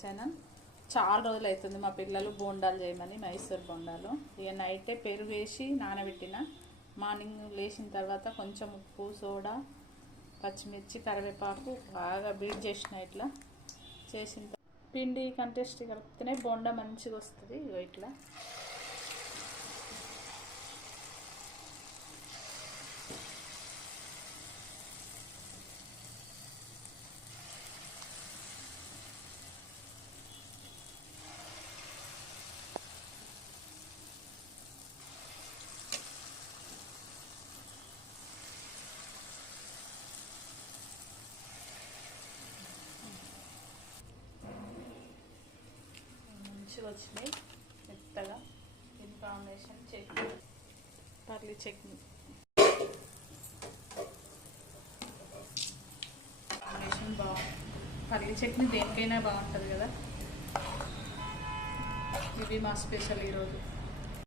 Channel. చాలా రోజులు అవుతుంది మా పిల్లలు బోండాలు చేయమని, మైసూర్ బోండాలు. ఇక నైటే పెరుగు వేసి నానబెట్టిన, మార్నింగ్ లేచిన తర్వాత కొంచెం ఉప్పు, సోడా, పచ్చిమిర్చి, కరివేపాకు బాగా బీట్ చేసిన. ఇట్లా చేసిన పిండి కంటెస్ట్ కలిపితేనే బోండా మంచిగా వస్తుంది. ఇట్లా మంచిగా వచ్చినాయి మెత్తగా. ఇది కాంబినేషన్ చట్నీ, పర్లీ చట్నీ కాంబినేషన్ బాగుంది. పర్లీ చట్నీ దేనికైనా బాగుంటుంది కదా. ఇవి మా స్పెషల్ ఈరోజు.